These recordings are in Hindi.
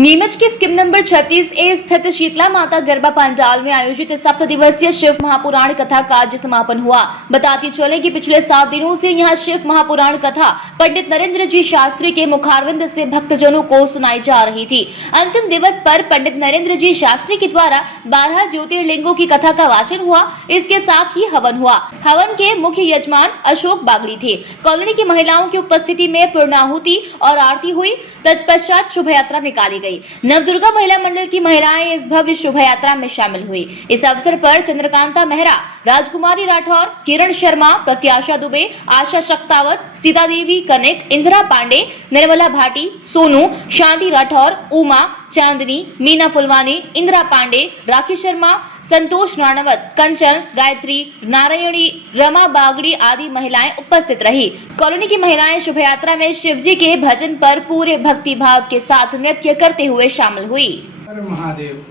नीमच के स्कीम नंबर 36 ए स्थित शीतला माता गरबा पंडाल में आयोजित 7 दिवसीय शिव महापुराण कथा का आज समापन हुआ। बताते चले कि पिछले 7 दिनों से यहां शिव महापुराण कथा पंडित नरेंद्र जी शास्त्री के मुखारविंद से भक्तजनों को सुनाई जा रही थी। अंतिम दिवस पर पंडित नरेंद्र जी शास्त्री के द्वारा 12 ज्योतिर्लिंगों की कथा का वाचन हुआ। इसके साथ ही हवन हुआ। हवन के मुख्य यजमान अशोक बागड़ी थे। कॉलोनी की महिलाओं की उपस्थिति में पूर्णाहुति और आरती हुई। तत्पश्चात शोभा यात्रा निकाली गई। नवदुर्गा महिला मंडल की महिलाएं इस भव्य शोभा यात्रा में शामिल हुई। इस अवसर पर चंद्रकांता मेहरा, राजकुमारी राठौर, किरण शर्मा, प्रत्याशा दुबे, आशा शक्तावत, सीता देवी कनिक, इंदिरा पांडे, निर्मला भाटी, सोनू, शांति राठौर, उमा, चांदनी, मीना फुलवानी, इंदिरा पांडे, राखी शर्मा, संतोष नानावत, कंचन, गायत्री, नारायणी, रमा बागड़ी आदि महिलाएं उपस्थित रही। कॉलोनी की महिलाएं शोभा यात्रा में शिवजी के भजन पर पूरे भक्ति भाव के साथ नृत्य करते हुए शामिल हुई। महादेव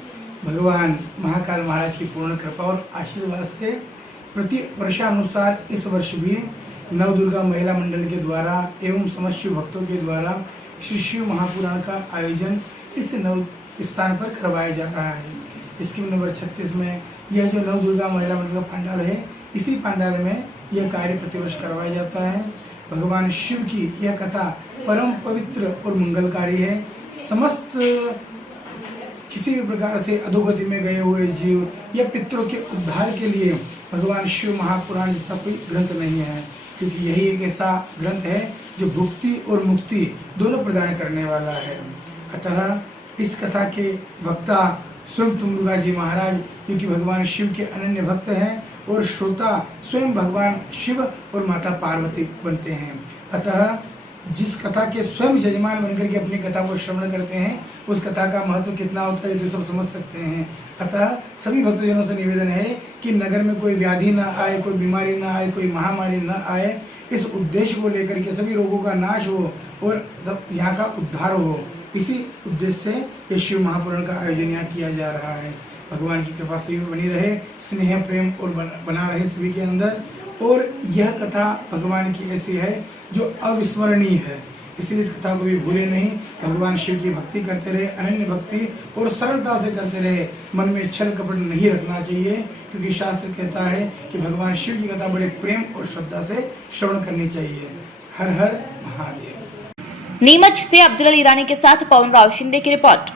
भगवान महाकाल महाराज की पूर्ण कृपा और आशीर्वाद से प्रति वर्षानुसार इस वर्ष भी नवदुर्गा महिला मंडल के द्वारा एवं समस्त शिव भक्तों के द्वारा श्री शिव महापुराण का आयोजन इस नव स्थान पर करवाया जा रहा है। स्कीम नंबर 36 में यह जो नवदुर्गा महिला मंडल का पंडाल है, इसी पंडाल में यह कार्य प्रतिवर्ष करवाया जाता है। भगवान शिव की यह कथा परम पवित्र और मंगलकारी है। समस्त किसी भी प्रकार से अधोगति में गए हुए जीव या पितरों के उद्धार के लिए भगवान शिव महापुराण जैसा कोई ग्रंथ नहीं है, क्योंकि यही एक ऐसा ग्रंथ है जो भुक्ति और मुक्ति दोनों प्रदान करने वाला है। अतः इस कथा के वक्ता स्वयं तुंगुर्गा जी महाराज, क्योंकि भगवान शिव के अनन्य भक्त हैं, और श्रोता स्वयं भगवान शिव और माता पार्वती बनते हैं। अतः जिस कथा के स्वयं यजमान बनकर के अपनी कथा को श्रवण करते हैं, उस कथा का महत्व कितना होता है जो सब समझ सकते हैं। अतः सभी भक्तजनों से निवेदन है कि नगर में कोई व्याधि न आए, कोई बीमारी न आए, कोई महामारी न आए, इस उद्देश्य को लेकर के सभी रोगों का नाश हो और सब यहाँ का उद्धार हो, इसी उद्देश्य से यह शिव महापुराण का आयोजन यहाँ किया जा रहा है। भगवान की कृपा सभी में बनी रहे, स्नेह प्रेम और बना रहे सभी के अंदर। और यह कथा भगवान की ऐसी है जो अविस्मरणीय है, इसलिए इस कथा को भी भूले नहीं। भगवान शिव की भक्ति करते रहे, अनन्य भक्ति और सरलता से करते रहे। मन में छल कपट नहीं रखना चाहिए, क्योंकि शास्त्र कहता है कि भगवान शिव की कथा बड़े प्रेम और श्रद्धा से श्रवण करनी चाहिए। हर हर महादेव। नीमच से अब्दुल ईरानी के साथ पवन राव शिंदे की रिपोर्ट।